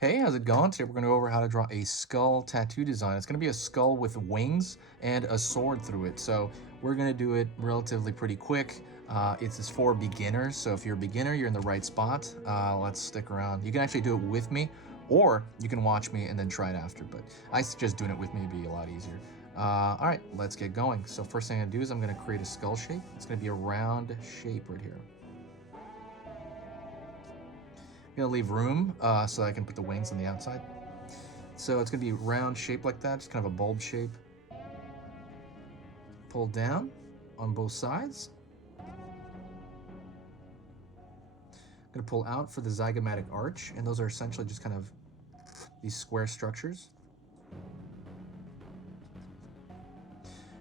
Hey, how's it going? Today we're going to go over how to draw a skull tattoo design. It's going to be a skull with wings and a sword through it. So we're going to do it relatively pretty quick. It's for beginners, so if you're a beginner, you're in the right spot. Let's stick around. You can actually do it with me, or you can watch me and then try it after, but I suggest doing it with me to be a lot easier. All right, let's get going. So first thing I'm going to do is I'm going to create a skull shape. It's going to be a round shape right here. I'm gonna leave room so I can put the wings on the outside. So it's gonna be round shape like that, just kind of a bulb shape. Pull down on both sides. I'm gonna pull out for the zygomatic arch, and those are essentially just kind of these square structures.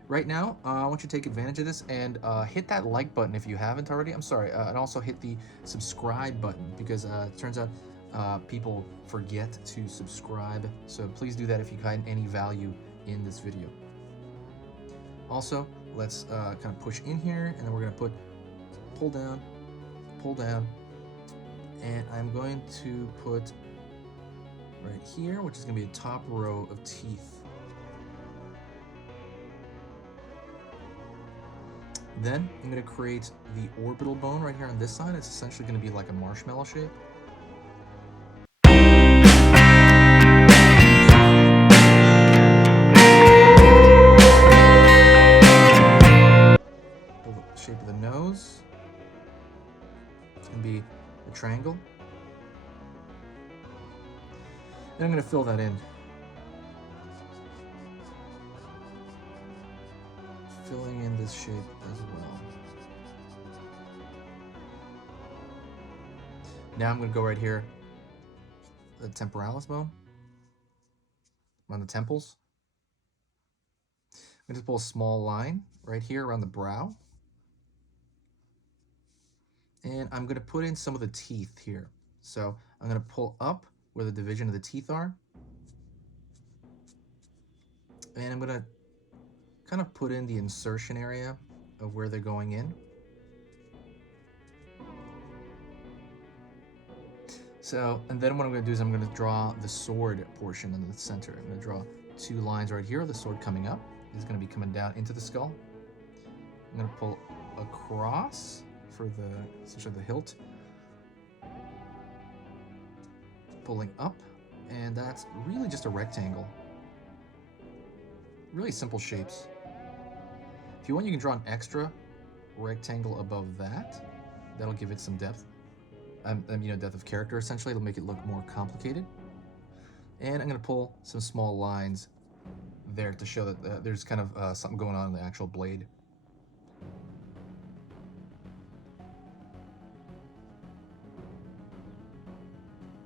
Right now, I want you to take advantage of this and hit that like button if you haven't already. I'm sorry, and also hit the subscribe button because it turns out people forget to subscribe. So please do that if you find any value in this video. Also, let's kind of push in here, and then we're gonna pull down, and I'm going to put right here, which is gonna be a top row of teeth. Then I'm going to create the orbital bone right here on this side. It's essentially going to be like a marshmallow shape. The shape of the nose. It's going to be a triangle. Then I'm going to fill that in. Filling in this shape as well. Now I'm going to go right here, the temporalis bone, on the temples. I'm going to pull a small line right here around the brow. And I'm going to put in some of the teeth here. So I'm going to pull up where the division of the teeth are. And I'm going to kind of put in the insertion area of where they're going in. So, and then what I'm going to do is I'm going to draw the sword portion in the center. I'm going to draw two lines right here, the sword coming up. It's going to be coming down into the skull. I'm going to pull across for essentially the hilt. Pulling up, and that's really just a rectangle. Really simple shapes. If you want, you can draw an extra rectangle above that. That'll give it some depth. Depth of character, essentially. It'll make it look more complicated. And I'm going to pull some small lines there to show that there's kind of something going on in the actual blade.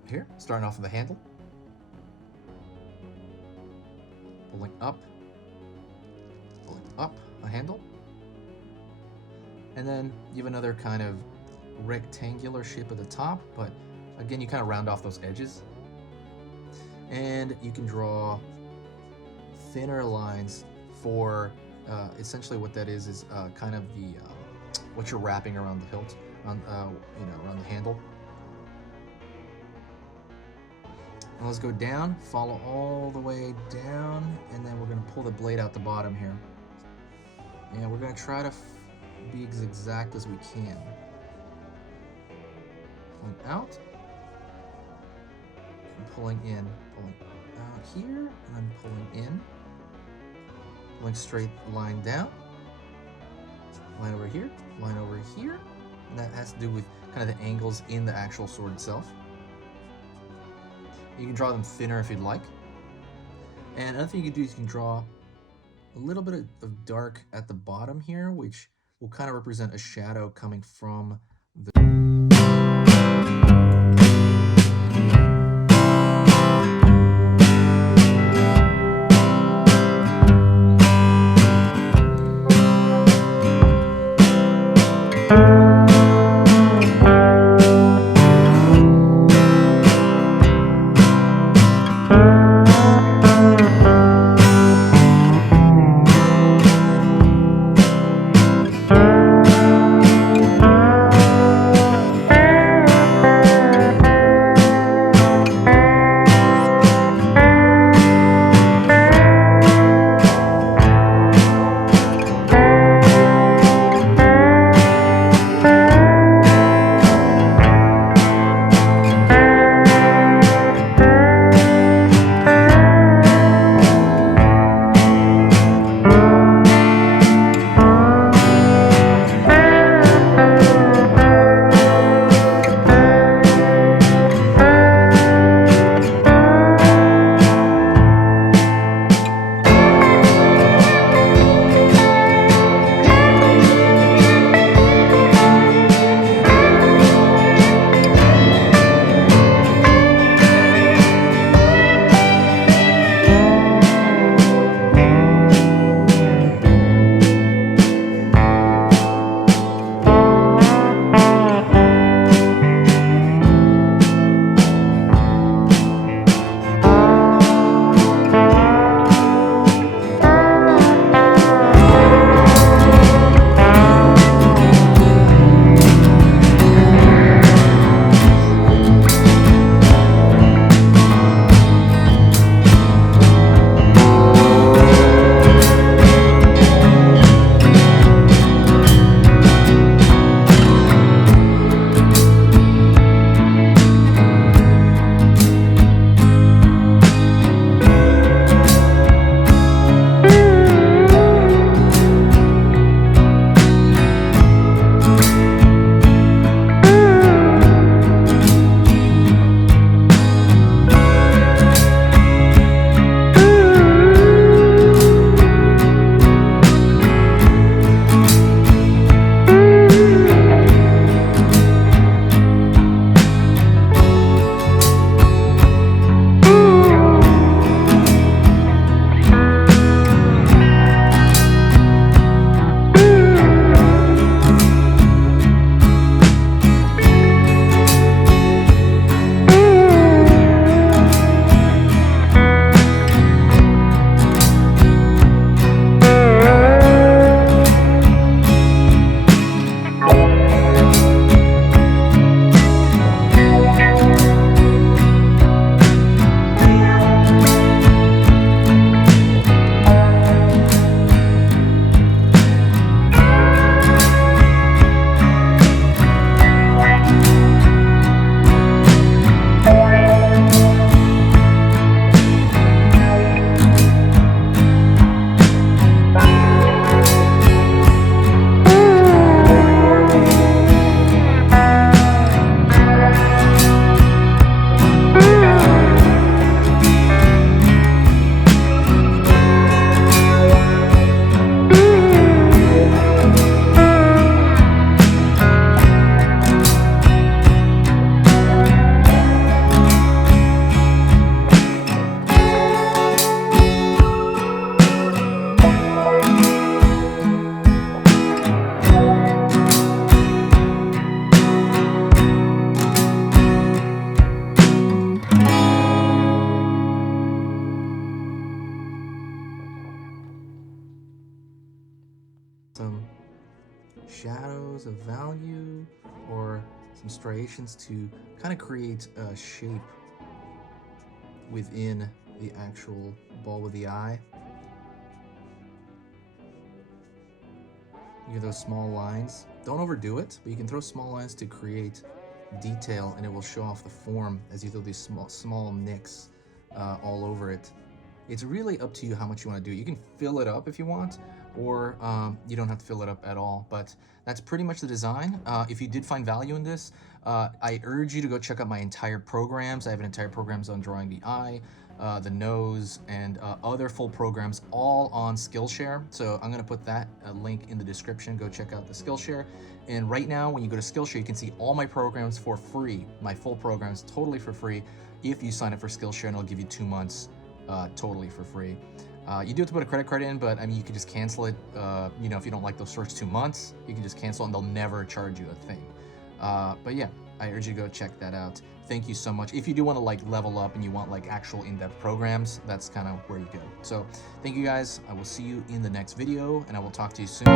Here, starting off with the handle. Pulling up a handle. And then you have another kind of rectangular shape at the top, but again, you kind of round off those edges. And you can draw thinner lines for essentially what that is kind of the what you're wrapping around the hilt, around the handle. And let's go down, follow all the way down, and then we're going to pull the blade out the bottom here. And we're going to try to be as exact as we can. Pulling out, and pulling in, pulling out here, and then pulling in, pulling straight line down, line over here, and that has to do with kind of the angles in the actual sword itself. You can draw them thinner if you'd like. And another thing you can do is you can draw a little bit of dark at the bottom here, which will kind of represent a shadow coming from the shadows of value or some striations to kind of create a shape within the actual ball with the eye. You can throw small lines. Don't overdo it, but you can throw small lines to create detail, and it will show off the form as you throw these small nicks all over it. It's really up to you how much you want to do. You can fill it up if you want, or you don't have to fill it up at all, but that's pretty much the design. If you did find value in this, I urge you to go check out my entire programs. I have an entire programs on drawing the eye, the nose, and other full programs, all on Skillshare. So I'm gonna put that link in the description. Go check out the Skillshare. And right now, when you go to Skillshare, you can see all my programs for free. My full programs totally for free if you sign up for Skillshare, and it'll give you 2 months totally for free. You do have to put a credit card in, but I mean, you can just cancel it. You know, if you don't like those first 2 months, you can just cancel and they'll never charge you a thing. But yeah, I urge you to go check that out. Thank you so much. If you do want to like level up and you want like actual in-depth programs, that's kind of where you go. So thank you guys. I will see you in the next video, and I will talk to you soon.